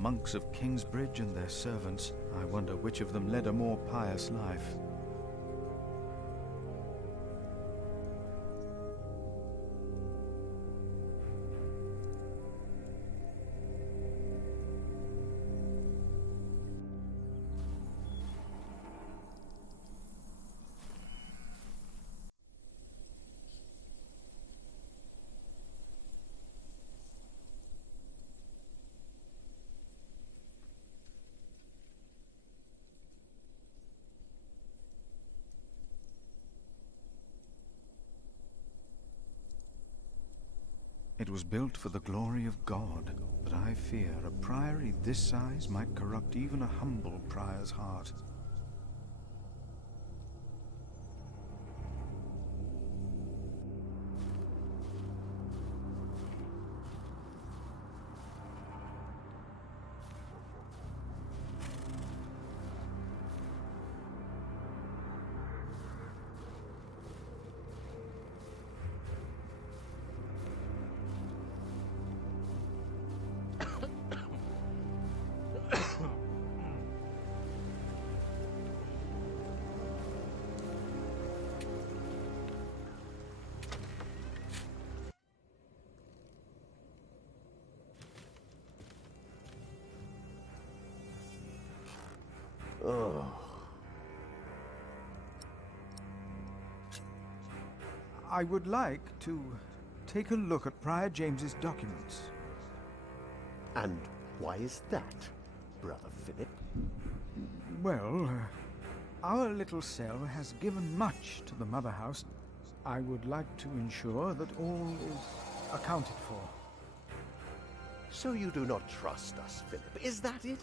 monks of Kingsbridge and their servants. I wonder which of them led a more pious life. It was built for the glory of God, but I fear a priory this size might corrupt even a humble prior's heart. Oh. I would like to take a look at Prior James's documents. And why is that, Brother Philip? Well, our little cell has given much to the Mother House. I would like to ensure that all is accounted for. So you do not trust us, Philip, is that it?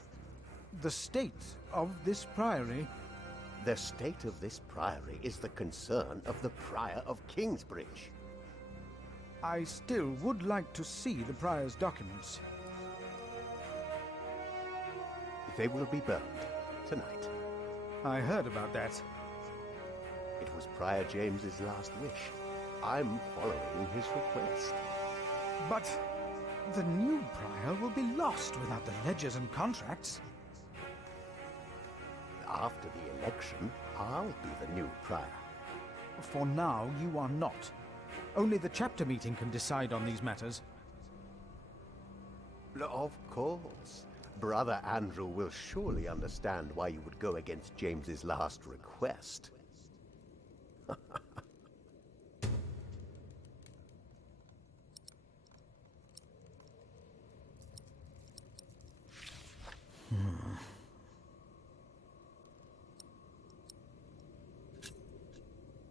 The state of this priory... The state of this priory is the concern of the Prior of Kingsbridge. I still would like to see the prior's documents. They will be burned tonight. I heard about that. It was Prior James's last wish. I'm following his request. But the new prior will be lost without the ledgers and contracts. After the election, I'll be the new prior. For now, you are not. Only the chapter meeting can decide on these matters. Of course. Brother Andrew will surely understand why you would go against James's last request.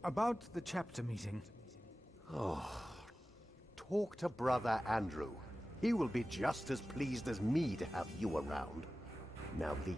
About the chapter meeting. Talk to Brother Andrew. He will be just as pleased as me to have you around. Now leave.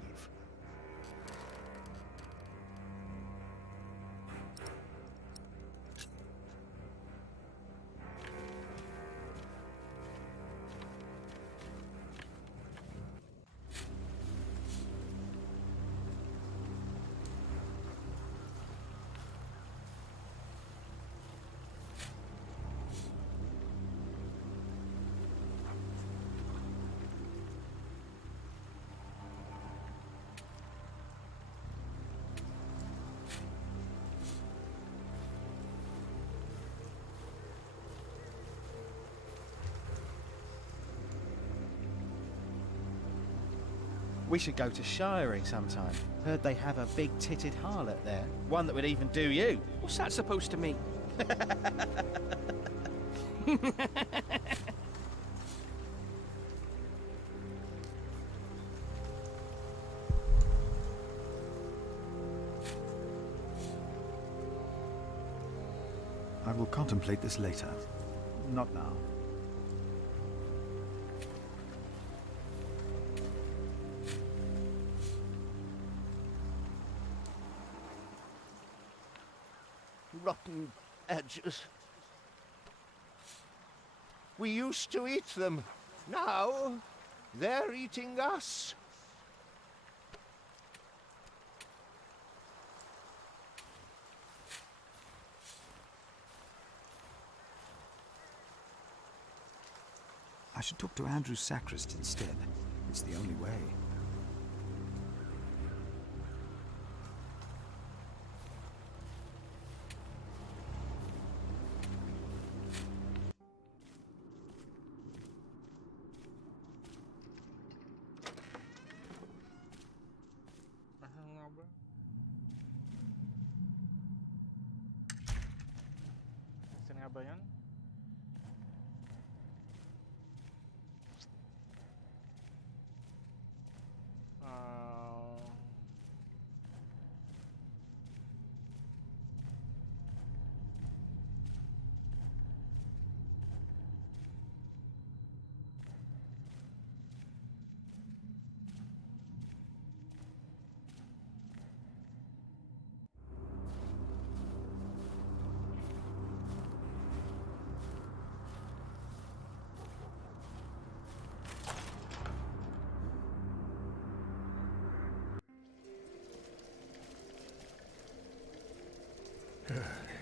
We should go to shiring sometime. Heard they have a big-titted harlot there. One that would even do you. What's that supposed to mean? I will contemplate this later. Not now. Rotten edges. We used to eat them. Now, they're eating us. I should talk to Andrew Sacrist instead. It's the only way. Ano nga ba? Saan nga ba yun? Ah...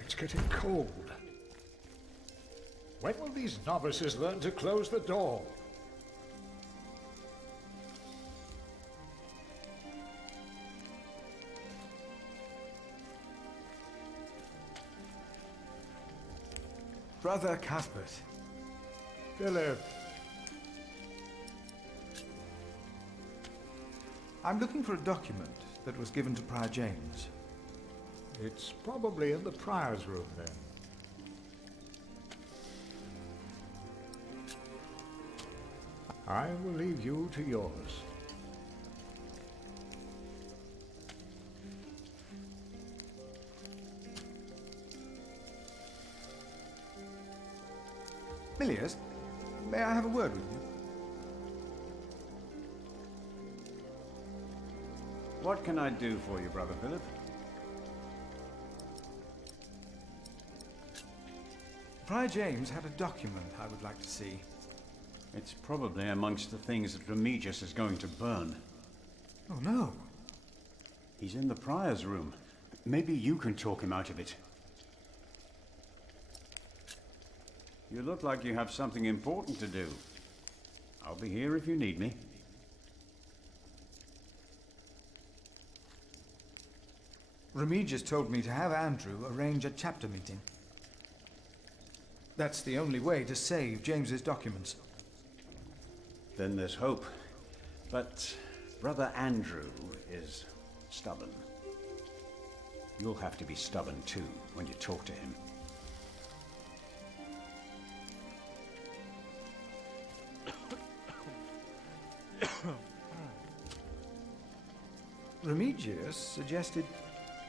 It's getting cold. When will these novices learn to close the door? Brother Cuthbert. Philip, I'm looking for a document that was given to Prior James. it's probably in the prior's room then. I will leave you to yours. Milius, may I have a word with you? What can I do for you, Brother Philip? Prior James had a document I would like to see. It's probably amongst the things that Remigius is going to burn. Oh no. He's in the Prior's room. Maybe you can talk him out of it. You look like you have something important to do. I'll be here if you need me. Remigius told me to have Andrew arrange a chapter meeting. That's the only way to save James's documents. Then there's hope. But Brother Andrew is stubborn. You'll have to be stubborn too when you talk to him. Remigius suggested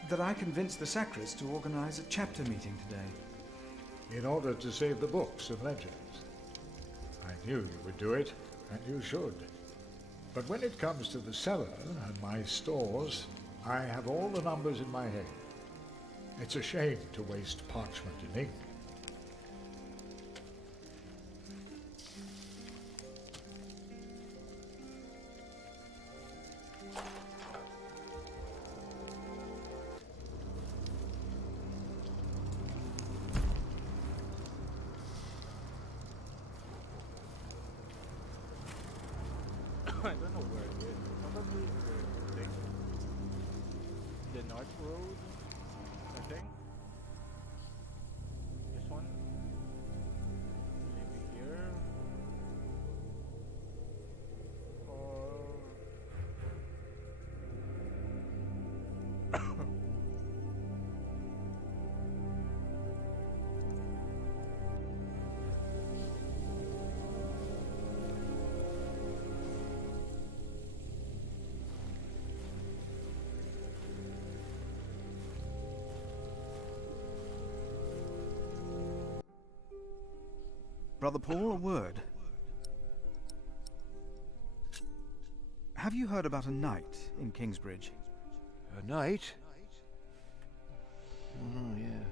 that I convince the sacrist to organize a chapter meeting today. In order to save the books and legends. I knew you would do it, and you should. But when it comes to the cellar and my stores, I have all the numbers in my head. It's a shame to waste parchment and ink. I don't know where it is. Probably the thing. The North Road, I think. This one. Maybe here. Or Brother Paul, a word. Have you heard about a knight in Kingsbridge? A knight? Oh, yeah.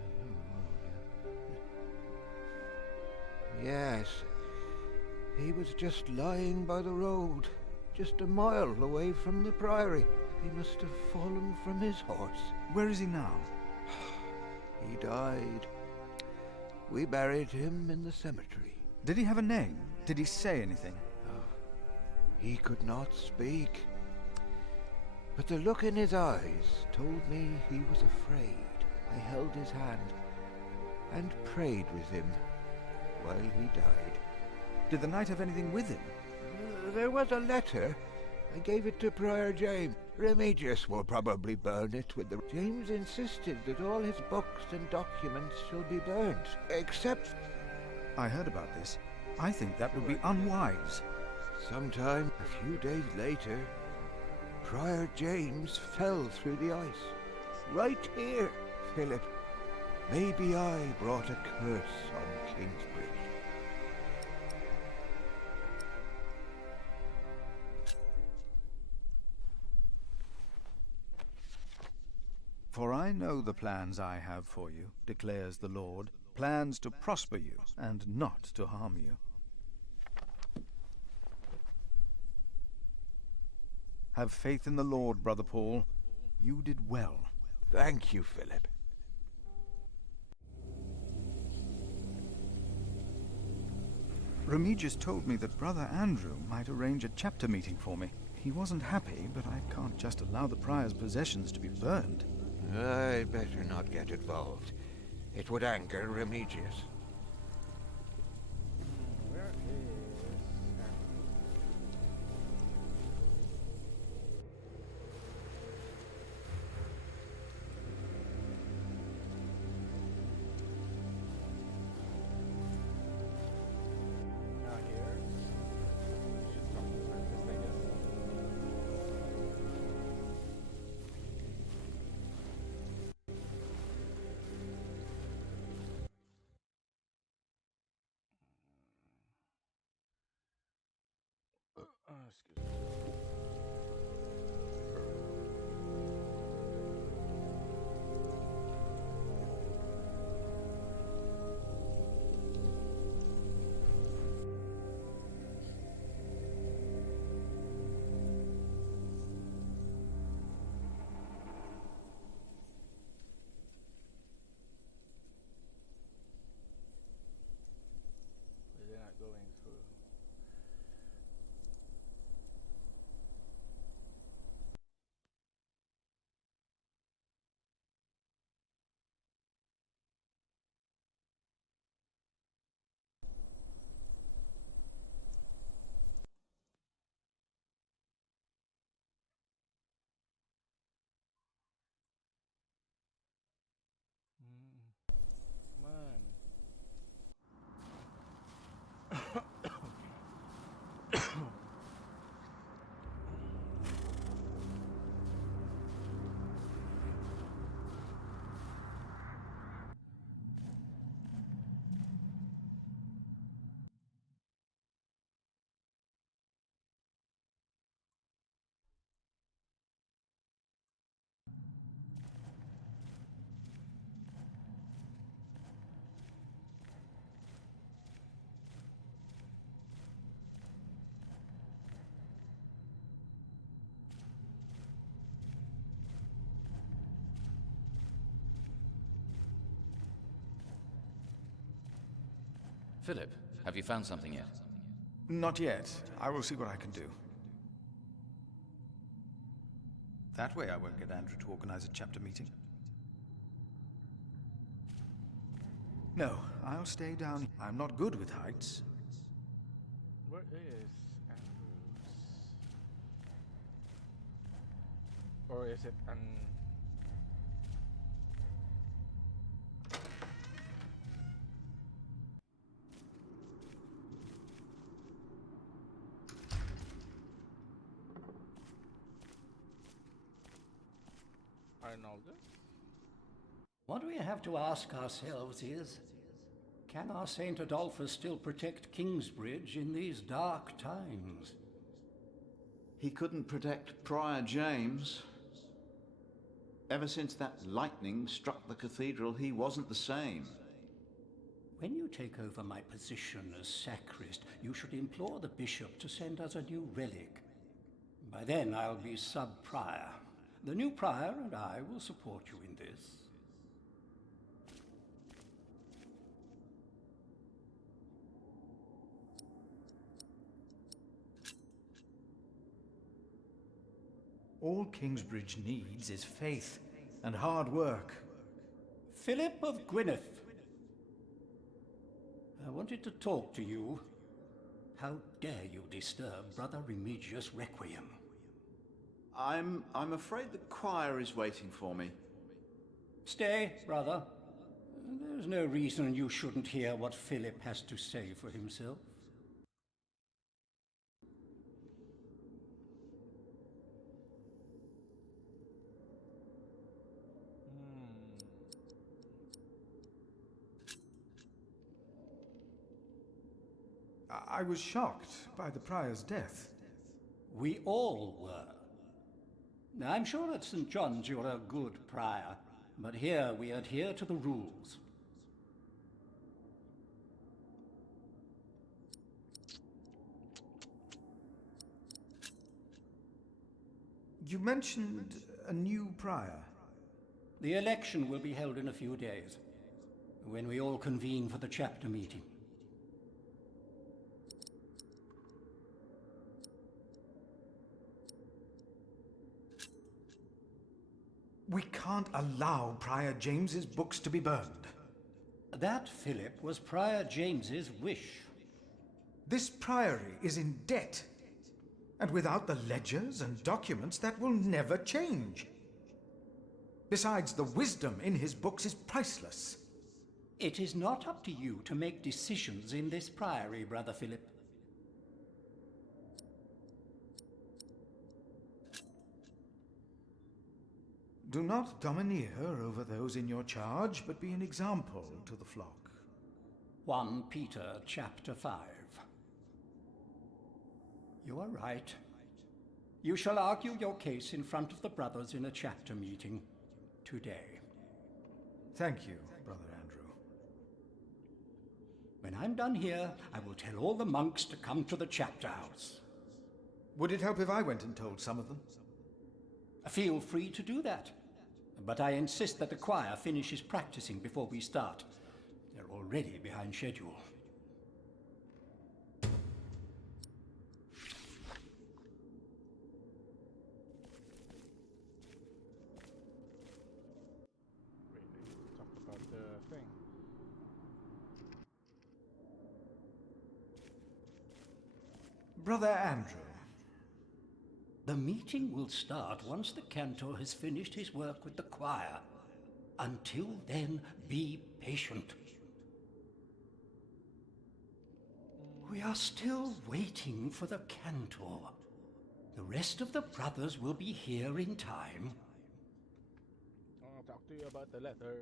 Yes. He was just lying by the road, just a mile away from the priory. He must have fallen from his horse. Where is he now? He died. We buried him in the cemetery. Did he have a name? Did he say anything? He could not speak, but the look in his eyes told me he was afraid. I held his hand and prayed with him while he died. Did the knight have anything with him? There was a letter. I gave it to Prior James. Remigius will probably burn it with the... James insisted that all his books and documents shall be burnt, except... I heard about this. I think that would be unwise. Sometime, a few days later, Prior James fell through the ice. Right here, Philip. Maybe I brought a curse on Kingsbridge. For I know the plans I have for you, declares the Lord, plans to prosper you and not to harm you. Have faith in the Lord, Brother Paul. You did well. Thank you, Philip. Remigius told me that Brother Andrew might arrange a chapter meeting for me. He wasn't happy, but I can't just allow the prior's possessions to be burned. I'd better not get involved. It would anger Remigius. Where is Andrew? Not here. Should talk to Francis, I guess. Excuse me. They're not going through. Come on. Philip, have you found something yet? Not yet. I will see what I can do. That way I won't get Andrew to organize a chapter meeting. No, I'll stay down. I'm not good with heights. Where is Andrews? Or is it an... Arnoldus? What we have to ask ourselves is, can our Saint Adolphus still protect Kingsbridge in these dark times? He couldn't protect Prior James. Ever since that lightning struck the cathedral, he wasn't the same. When you take over my position as sacrist, you should implore the bishop to send us a new relic. By then I'll be sub-prior. The new prior and I will support you in this. All Kingsbridge needs is faith and hard work. Philip of Gwynedd. I wanted to talk to you. How dare you disturb Brother Remigius' requiem? I'm afraid the choir is waiting for me. Stay, brother. There's no reason you shouldn't hear what Philip has to say for himself. I was shocked by the prior's death. We all were. I'm sure at St. John's you're a good prior, but here we adhere to the rules. You mentioned a new prior. The election will be held in a few days, when we all convene for the chapter meeting. We can't allow Prior James's books to be burned. That, Philip, was Prior James's wish. This priory is in debt. And without the ledgers and documents, that will never change. Besides, the wisdom in his books is priceless. It is not up to you to make decisions in this priory, Brother Philip. Do not domineer over those in your charge, but be an example to the flock. 1 Peter chapter 5. You are right. You shall argue your case in front of the brothers in a chapter meeting today. Thank you, Brother Andrew. When I'm done here, I will tell all the monks to come to the chapter house. Would it help if I went and told some of them? Feel free to do that. But I insist that the choir finishes practicing before we start. They're already behind schedule. Wait, talk about the thing. Brother Andrew. The meeting will start once the cantor has finished his work with the choir. Until then, be patient. We are still waiting for the cantor. The rest of the brothers will be here in time. I'll talk to you about the letter.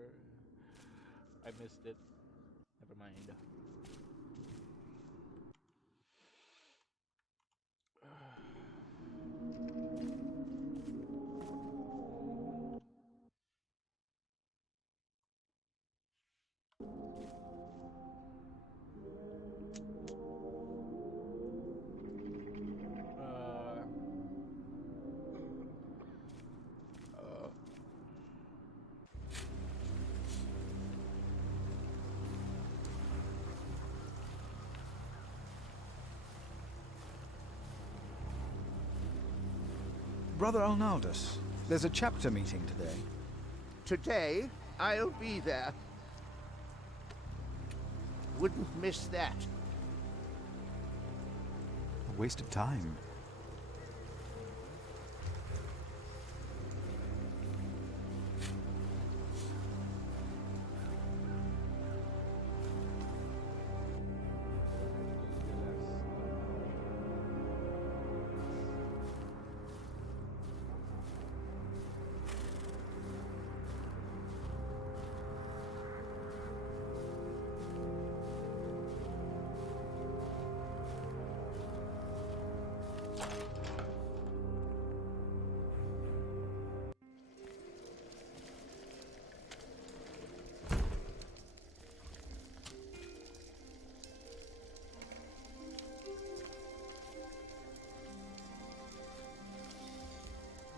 I missed it. Never mind. Brother Arnaldus, there's a chapter meeting today. Today, I'll be there. Wouldn't miss that. A waste of time.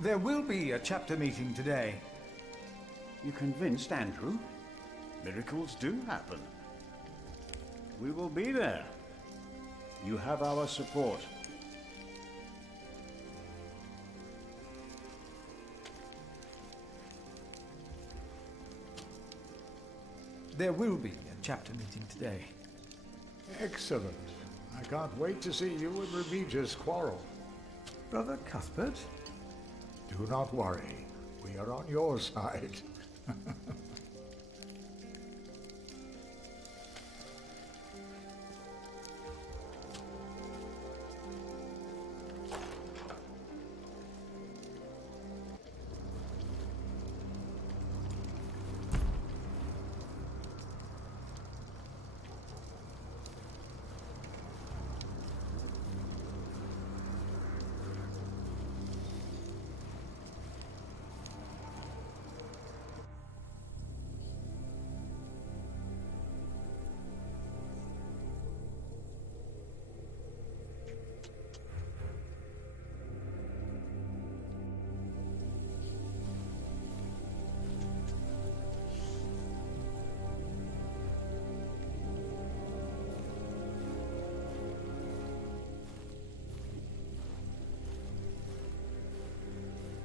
There will be a chapter meeting today. You convinced Andrew? Miracles do happen. We will be there. You have our support. There will be a chapter meeting today. Excellent. I can't wait to see you and Remigius quarrel. Brother Cuthbert? Do not worry. We are on your side.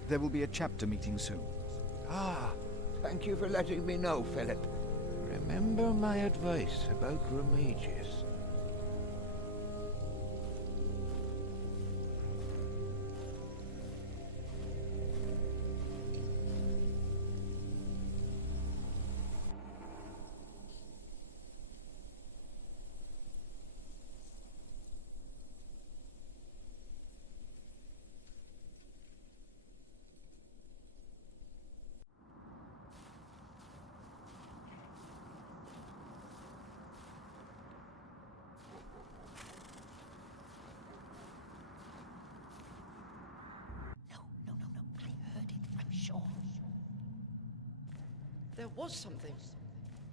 There will be a chapter meeting soon. Ah, thank you for letting me know, Philip. Remember my advice about Remigius. There was something.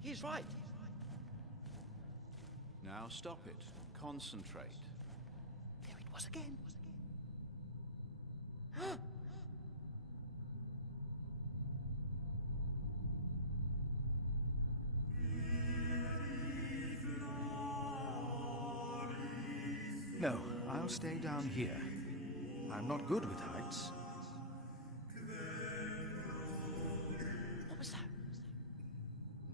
He's right. Now stop it. Concentrate. There it was again. No, I'll stay down here. I'm not good with heights. What was that?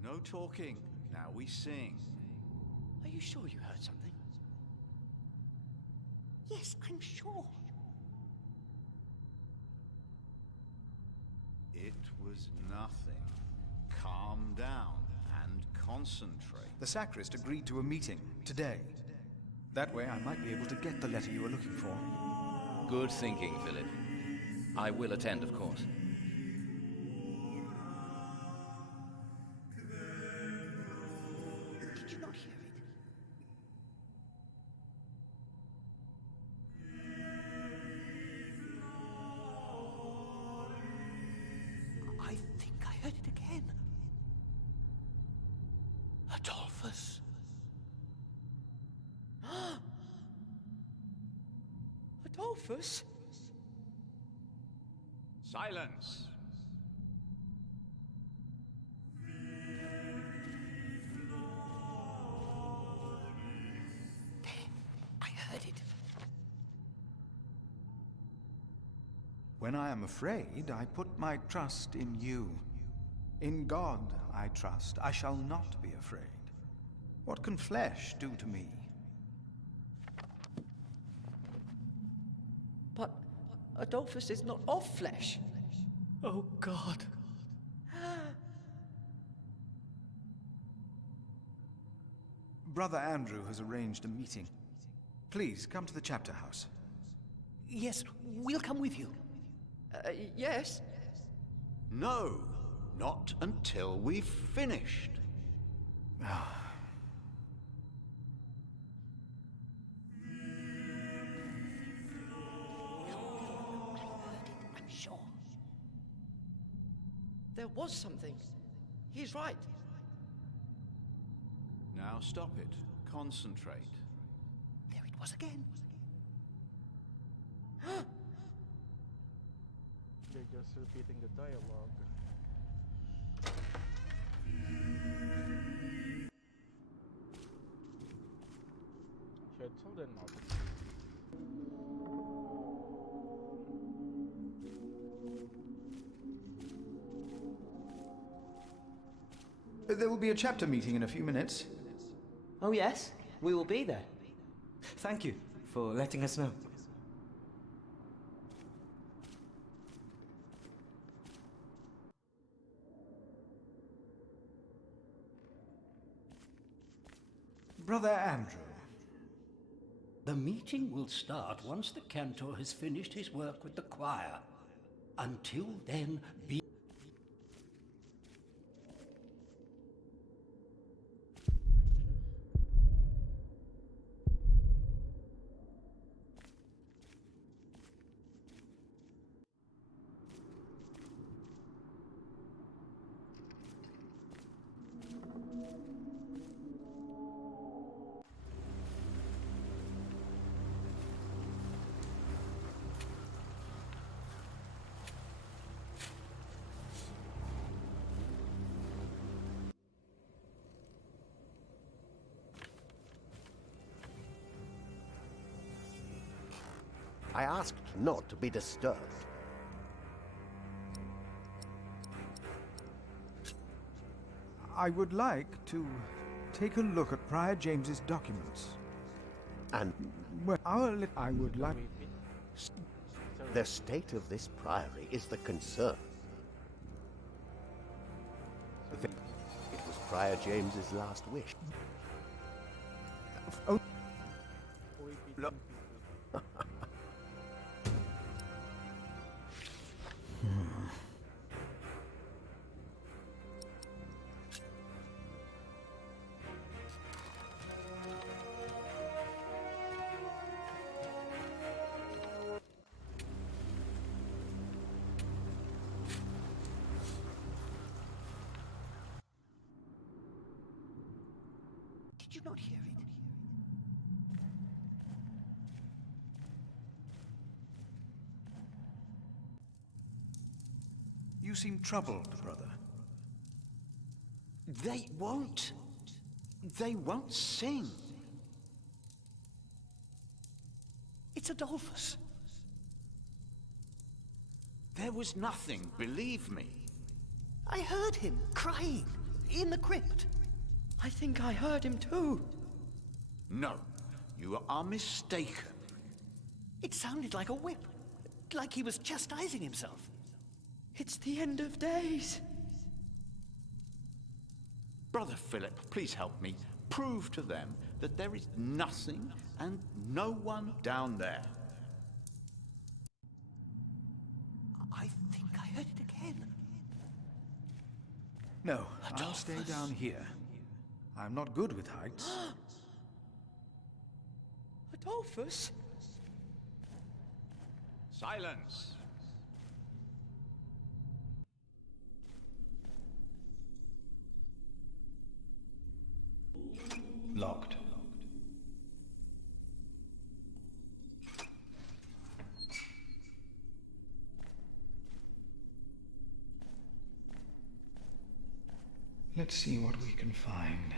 No talking. Now we sing. Are you sure you heard something? Yes, I'm sure. It was nothing. Calm down and concentrate. The sacrist agreed to a meeting today. That way I might be able to get the letter you were looking for. Good thinking, Philip. I will attend, of course. Did you not hear it? I think I heard it again. Adolphus. Adolphus? Silence! There, I heard it. When I am afraid, I put my trust in you. In God I trust. I shall not be afraid. What can flesh do to me? But Adolphus is not of flesh. Oh, God. Brother Andrew has arranged a meeting. Please, come to the chapter house. Yes, we'll come with you. Yes. No, not until we've finished. I'm sure. There was something. He's right. Now stop it. Concentrate. There it was again. They're just repeating the dialogue. Schätzel den not. There will be a chapter meeting in a few minutes. Oh, yes? We will be there. Thank you for letting us know. Brother Andrew. The meeting will start once the cantor has finished his work with the choir. Until then, be... I asked not to be disturbed. I would like to take a look at Prior James's documents. And Well, I would like... the state of this priory is the concern. It was Prior James's last wish. Oh, Look. Did you not hear it? you seem troubled, brother. They won't. They won't sing. It's Adolphus. There was nothing, believe me. I heard him crying in the crypt. I think I heard him too. No, you are mistaken. It sounded like a whip, like he was chastising himself. It's the end of days. Brother Philip, please help me. Prove to them that there is nothing and no one down there. I think I heard it again. No, I'll stay down here. I'm not good with heights. Adolphus? Silence! Locked. Let's see what we can find.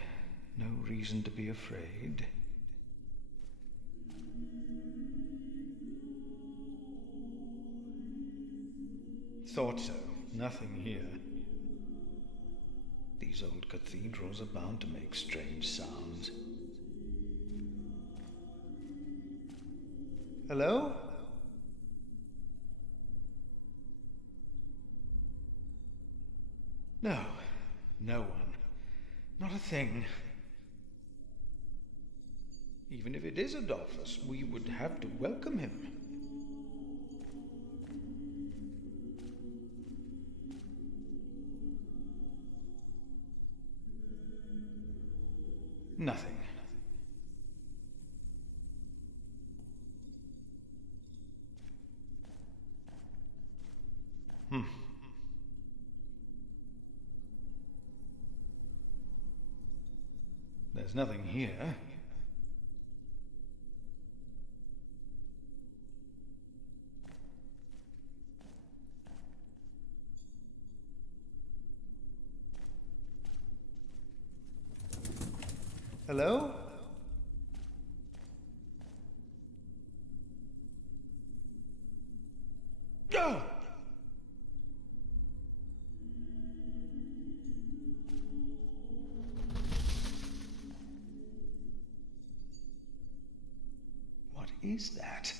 No reason to be afraid. Thought so. Nothing here. These old cathedrals are bound to make strange sounds. Hello? No. No one. Not a thing. Even if it is Adolphus, we would have to welcome him. Nothing. There's nothing here. Hello? Go! is that?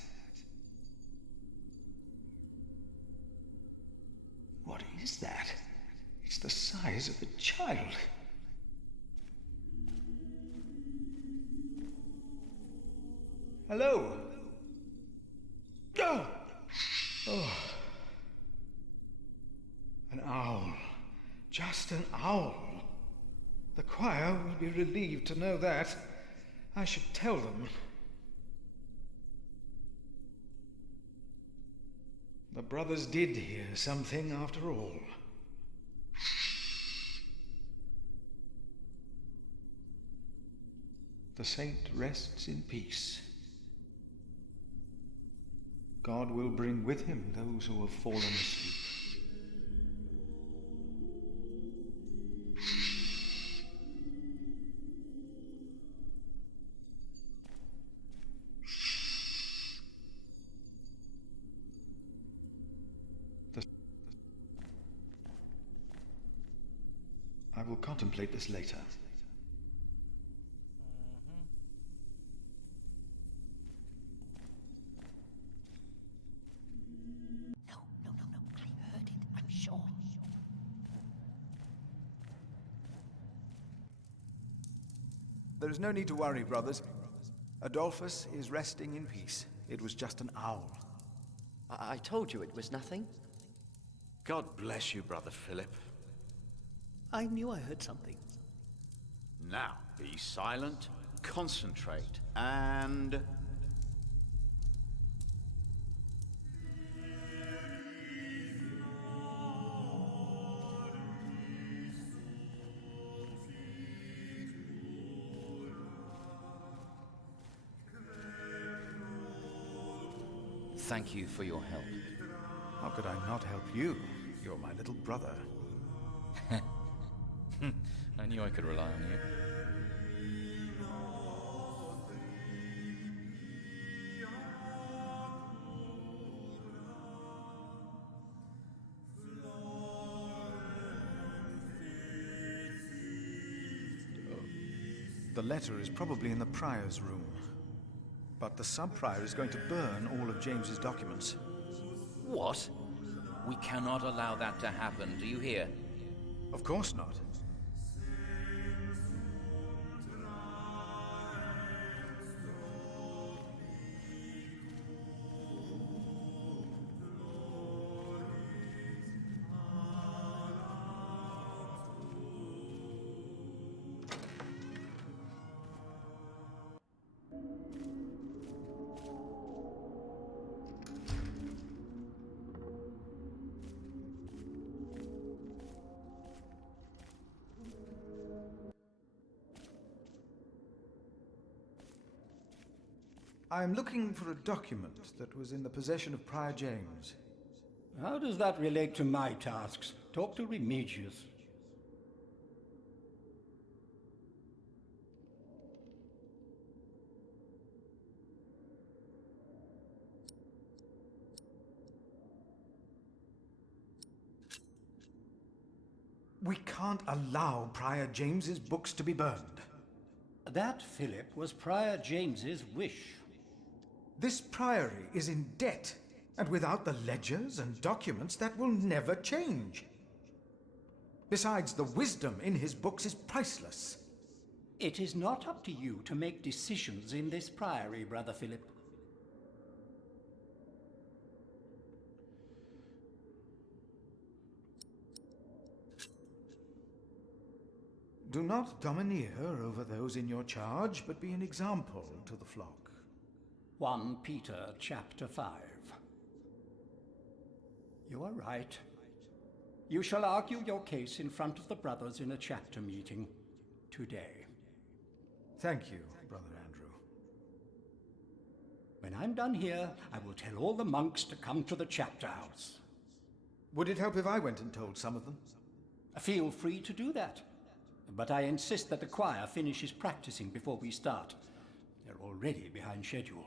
What is that? It's the size of a child. Hello? Oh! Oh. An owl. Just an owl. The choir will be relieved to know that. I should tell them. The brothers did hear something after all. The saint rests in peace. God will bring with him those who have fallen asleep. I will contemplate this later. No. I heard it, I'm sure. There is no need to worry, brothers. Adolphus is resting in peace. It was just an owl. I told you it was nothing. God bless you, Brother Philip. I knew I heard something. Now, be silent, concentrate, and... Thank you for your help. How could I not help you? You're my little brother. I knew I could rely on you. The letter is probably in the prior's room. But the sub-prior is going to burn all of James's documents. What? We cannot allow that to happen, do you hear? Of course not. I am looking for a document that was in the possession of Prior James. How does that relate to my tasks? Talk to Remigius. We can't allow Prior James's books to be burned. That, Philip, was Prior James's wish. This priory is in debt, and without the ledgers and documents, that will never change. Besides, the wisdom in his books is priceless. It is not up to you to make decisions in this priory, Brother Philip. Do not domineer over those in your charge, but be an example to the flock. 1 Peter chapter 5. You are right. You shall argue your case in front of the brothers in a chapter meeting today. Thank you, Brother Andrew. When I'm done here, I will tell all the monks to come to the chapter house. Would it help if I went and told some of them? Feel free to do that. But I insist that the choir finishes practicing before we start. They're already behind schedule.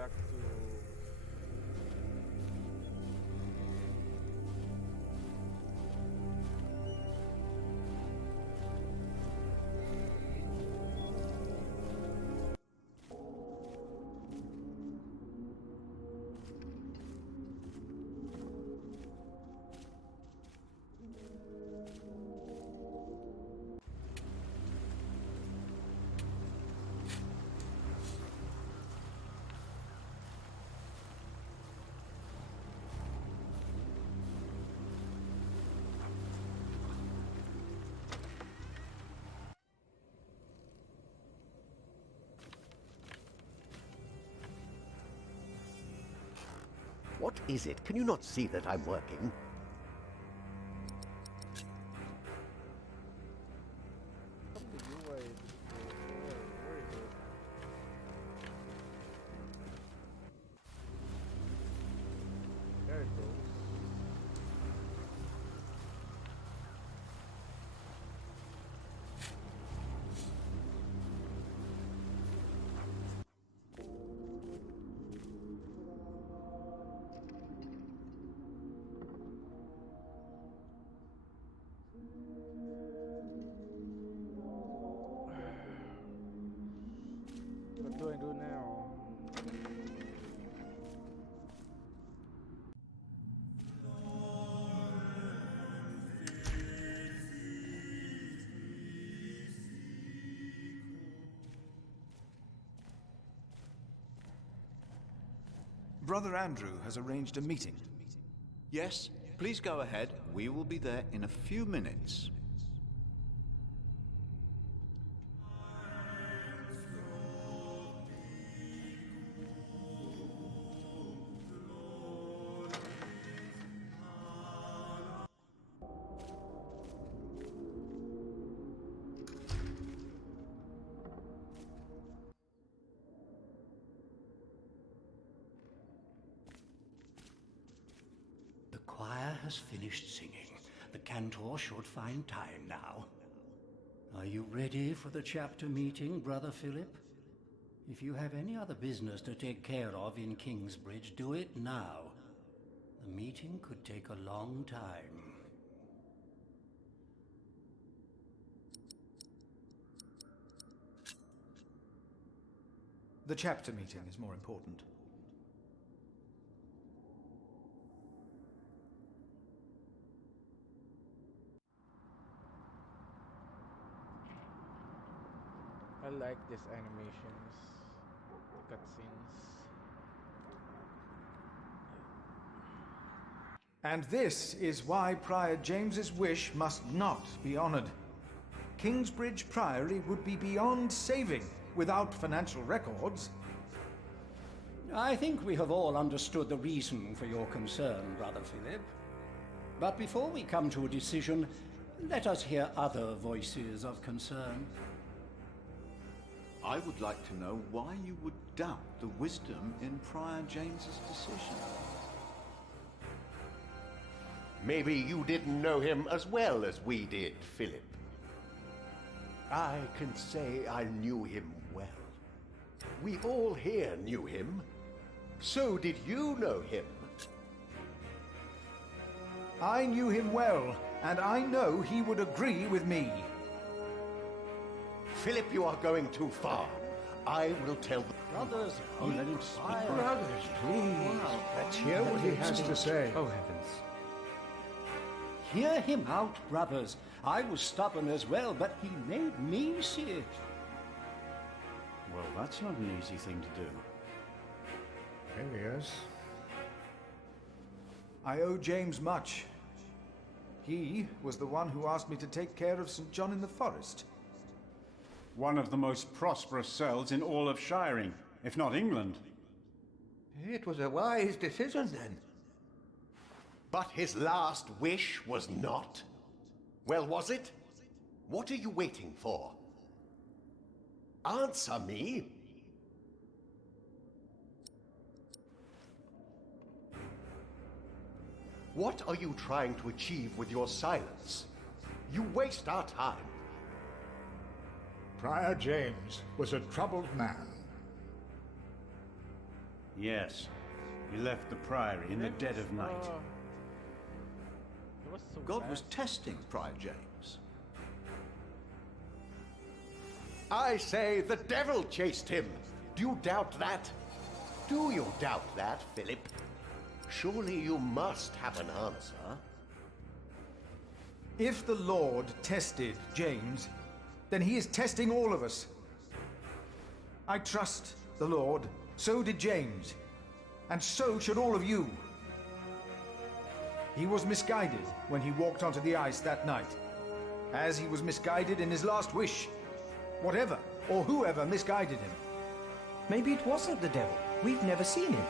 back to... What is it? Can you not see that I'm working? There it goes. What do I do now? Brother Andrew has arranged a meeting. Yes, please go ahead. We will be there in a few minutes. The choir has finished singing. The cantor should find time now. Are you ready for the chapter meeting, Brother Philip? If you have any other business to take care of in Kingsbridge, do it now. The meeting could take a long time. The chapter meeting is more important. I like these animations, cutscenes. And this is why Prior James's wish must not be honored. Kingsbridge Priory would be beyond saving without financial records. I think we have all understood the reason for your concern, Brother Philip. But before we come to a decision, let us hear other voices of concern. I would like to know why you would doubt the wisdom in Prior James's decision. Maybe you didn't know him as well as we did, Philip. I can say I knew him well. We all here knew him. So did you know him? I knew him well, and I know he would agree with me. Philip, you are going too far. I will tell the... Brothers, let him speak. Brothers, please. Let's hear what he has to say. Oh, heavens. Hear him out, brothers. I was stubborn as well, but he made me see it. Well, that's not an easy thing to do. Yes. I owe James much. He was the one who asked me to take care of St. John in the Forest. One of the most prosperous cells in all of Shiring, if not England. It was a wise decision then. But his last wish was not. Well, was it? What are you waiting for? Answer me. What are you trying to achieve with your silence? You waste our time. Prior James was a troubled man. Yes. He left the priory in the dead of night. It was so God fast. was testing Prior James. I say the devil chased him. Do you doubt that? Do you doubt that, Philip? Surely you must have an answer. If the Lord tested James, then he is testing all of us. I trust the Lord. So did James. And so should all of you. He was misguided when he walked onto the ice that night, as he was misguided in his last wish. Whatever or whoever misguided him. Maybe it wasn't the devil. We've never seen him.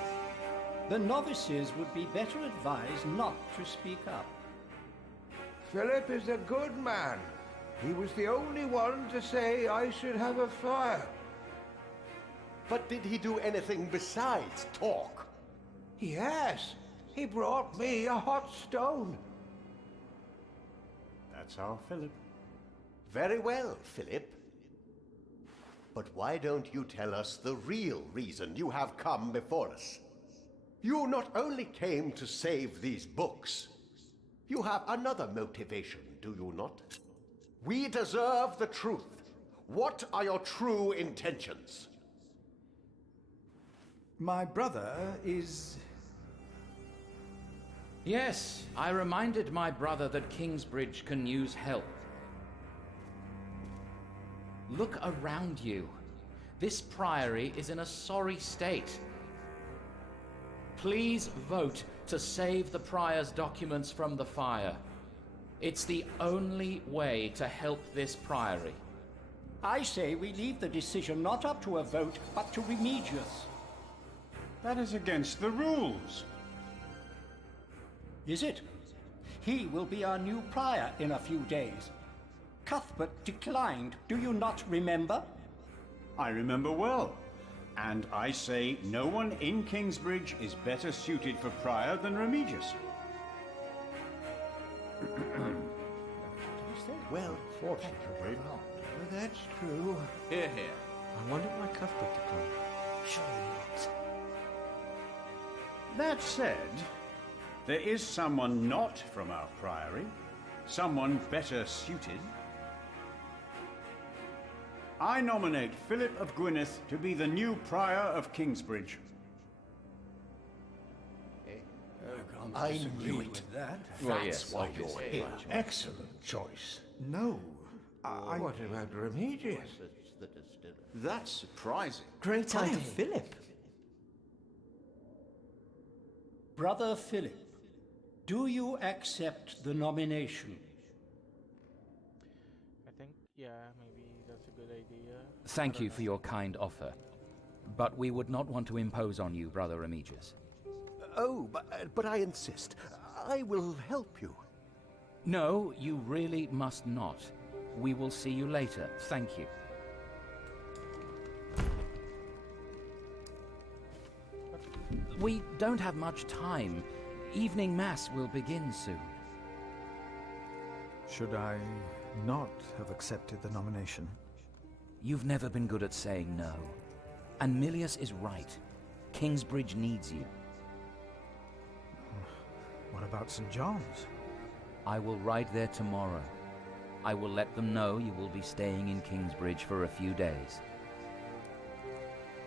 The novices would be better advised not to speak up. Philip is a good man. He was the only one to say I should have a fire. But did he do anything besides talk? Yes, he brought me a hot stone. That's our Philip. Very well, Philip. But why don't you tell us the real reason you have come before us? You not only came to save these books, you have another motivation, do you not? We deserve the truth. What are your true intentions? My brother is... Yes, I reminded my brother that Kingsbridge can use help. Look around you. This priory is in a sorry state. Please vote to save the prior's documents from the fire. It's the only way to help this priory. I say we leave the decision not up to a vote, but to Remigius. That is against the rules. Is it? He will be our new prior in a few days. Cuthbert declined, do you not remember? I remember well. And I say no one in Kingsbridge is better suited for prior than Remigius. Well, Fortunately not. That's true. Hear, hear. I wonder why Cuthbert declined. Surely not. That said, there is someone not from our priory, someone better suited. I nominate Philip of Gwynedd to be the new prior of Kingsbridge. I knew it. With that. Well, yes, Why you're obviously. here. Excellent choice. No. What about Remigius? That's surprising. Great idea. Philip. Brother Philip, do you accept the nomination? I think, yeah, maybe that's a good idea. Thank you for your kind offer. But we would not want to impose on you, Brother Remigius. Oh, but I insist. I will help you. No, you really must not. We will see you later. Thank you. We don't have much time. Evening Mass will begin soon. Should I not have accepted the nomination? You've never been good at saying no. And Milius is right. Kingsbridge needs you. What about St. John's? I will ride there tomorrow. I will let them know you will be staying in Kingsbridge for a few days.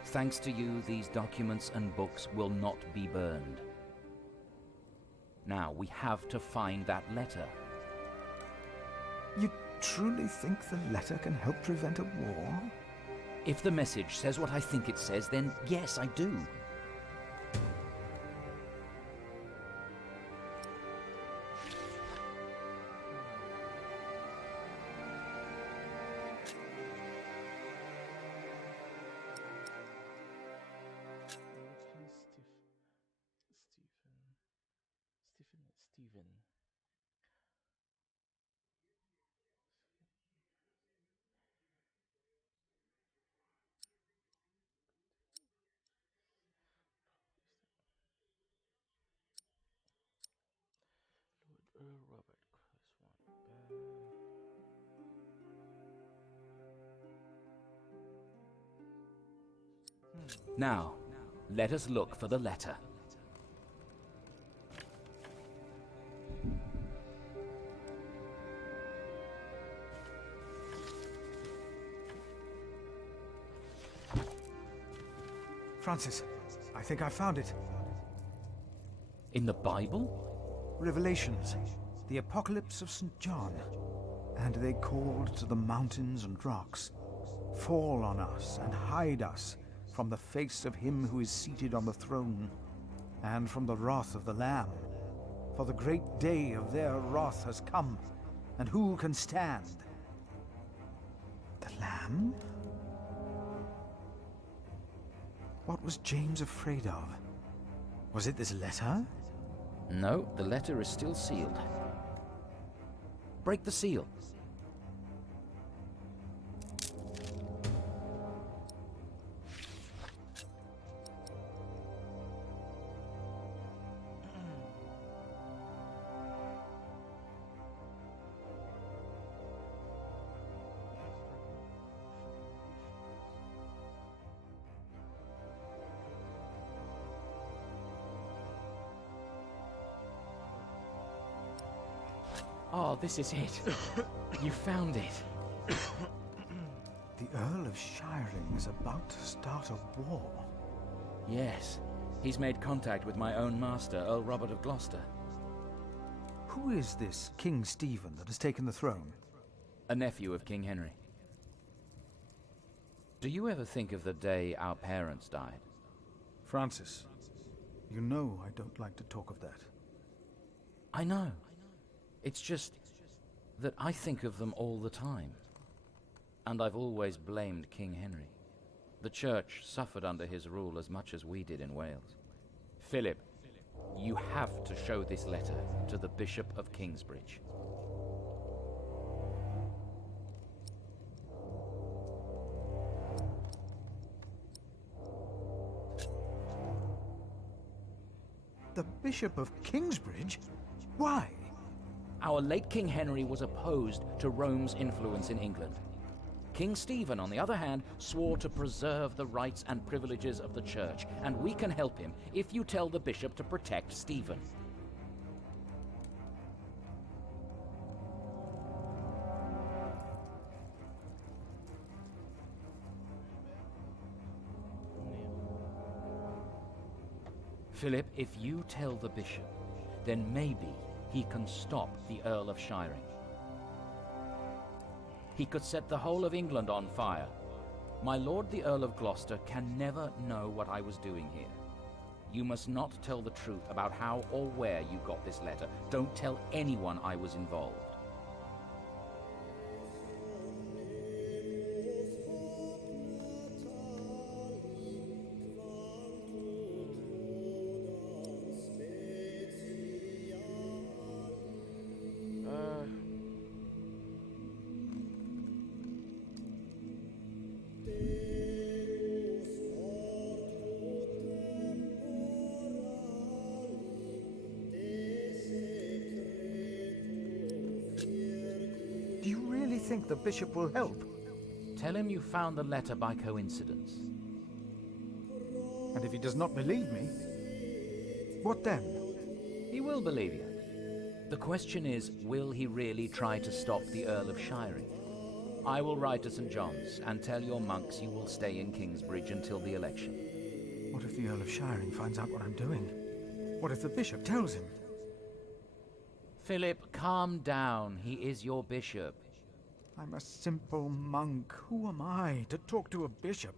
Thanks to you, these documents and books will not be burned. Now, we have to find that letter. You truly think the letter can help prevent a war? If the message says what I think it says, then yes, I do. Stephen. Lord Robert, Now, Let us look for the letter. Francis, I think I found it. In the Bible? Revelations, the Apocalypse of St. John. And they called to the mountains and rocks, "Fall on us and hide us from the face of him who is seated on the throne, and from the wrath of the Lamb. For the great day of their wrath has come, and who can stand?" The Lamb? What was James afraid of? Was it this letter? No, the letter is still sealed. Break the seal. Oh, this is it. You found it. The Earl of Shiring is about to start a war. Yes. He's made contact with my own master, Earl Robert of Gloucester. Who is this King Stephen that has taken the throne? A nephew of King Henry. Do you ever think of the day our parents died? Francis, you know I don't like to talk of that. I know. It's just that I think of them all the time. And I've always blamed King Henry. The Church suffered under his rule as much as we did in Wales. Philip, you have to show this letter to the Bishop of Kingsbridge. The Bishop of Kingsbridge? Why? Our late King Henry was opposed to Rome's influence in England. King Stephen, on the other hand, swore to preserve the rights and privileges of the Church, and we can help him if you tell the bishop to protect Stephen. Philip, if you tell the bishop, then maybe he can stop the Earl of Shiring. He could set the whole of England on fire. My lord the Earl of Gloucester can never know what I was doing here. You must not tell the truth about how or where you got this letter. Don't tell anyone I was involved. Do you really think the bishop will help? Tell him you found the letter by coincidence. And if he does not believe me, what then? He will believe you. The question is, will he really try to stop the Earl of Shiring? I will ride to St. John's and tell your monks you will stay in Kingsbridge until the election. What if the Earl of Shiring finds out what I'm doing? What if the bishop tells him? Philip, calm down. He is your bishop. I'm a simple monk. Who am I to talk to a bishop?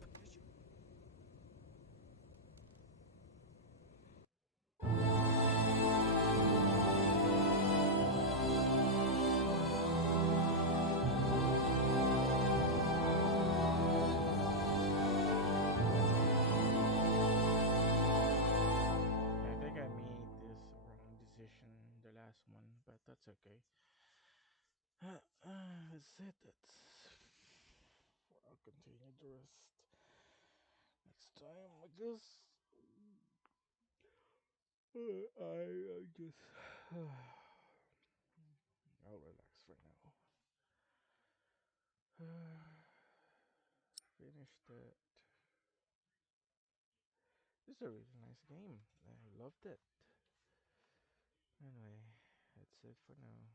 I think I made this wrong decision, the last one, but that's okay. That's it. I'll continue the rest next time, I guess. I just I'll relax for now. Finish that. This a really nice game. I loved it. Anyway, that's it for now.